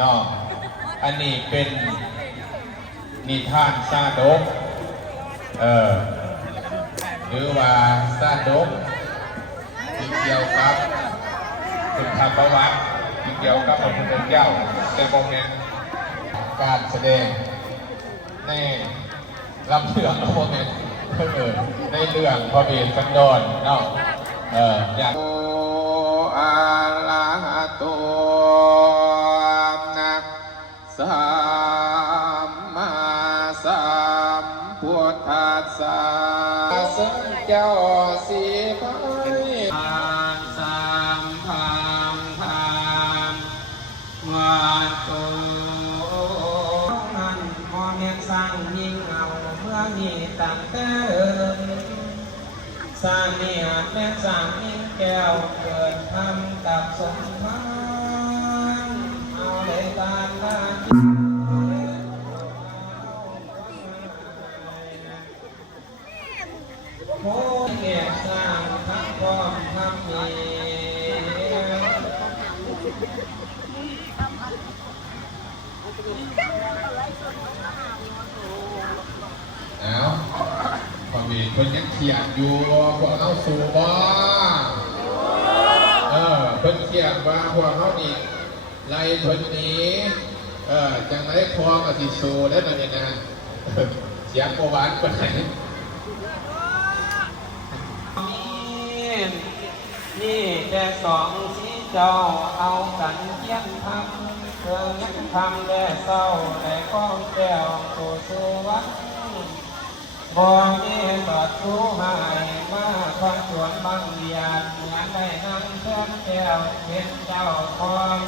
นอกอันนี้เป็นนิทานซาดกหรือว่าซาดกที่เกี่ยวกับคุณธรรมประวัติที่เกี่ยวกับพระพุทธเจ้าแต่โมเมนต์การแสดงในลำเรื่องโมเมนต์ในเรื่องพระเวสสันดรเนาะอยากอาลาโตนะสัมมาสัมพุทธัสสะสัมเจ้าสีพายสัมพังธามวัตถุนั้นพอเมียนสร้างยิ่งเอาเมื่อนี้ตั้งแต่สร้างเนี่ยแม่สร้างยิ่งแก้วเกิดทำกับสมมาเอาเลยตามมาโอ้เกียรติสร้างทั้งพร้อมทั้งมีแล้วพอมีคนยังเขียนอยู่พวกเขาสู่บ่เพิ่นเขียนว่าพวกเขานี่ไล่เพิ่นนี้จังไรพอกับสิสูได้ตอนนี้นะเสียงโบราณไปไหนนี่แค่สองสีเจ้าเอากันเยี่ยมทำเธอยังทำแด่เศร้าแต่ก้องแก้วโตสุวัฒน์บ่มีตอดรู้หายมาคอยชวนบางเดียดเหมือนได้นั่งเพื่อนแก้วเป็นเจ้าทอง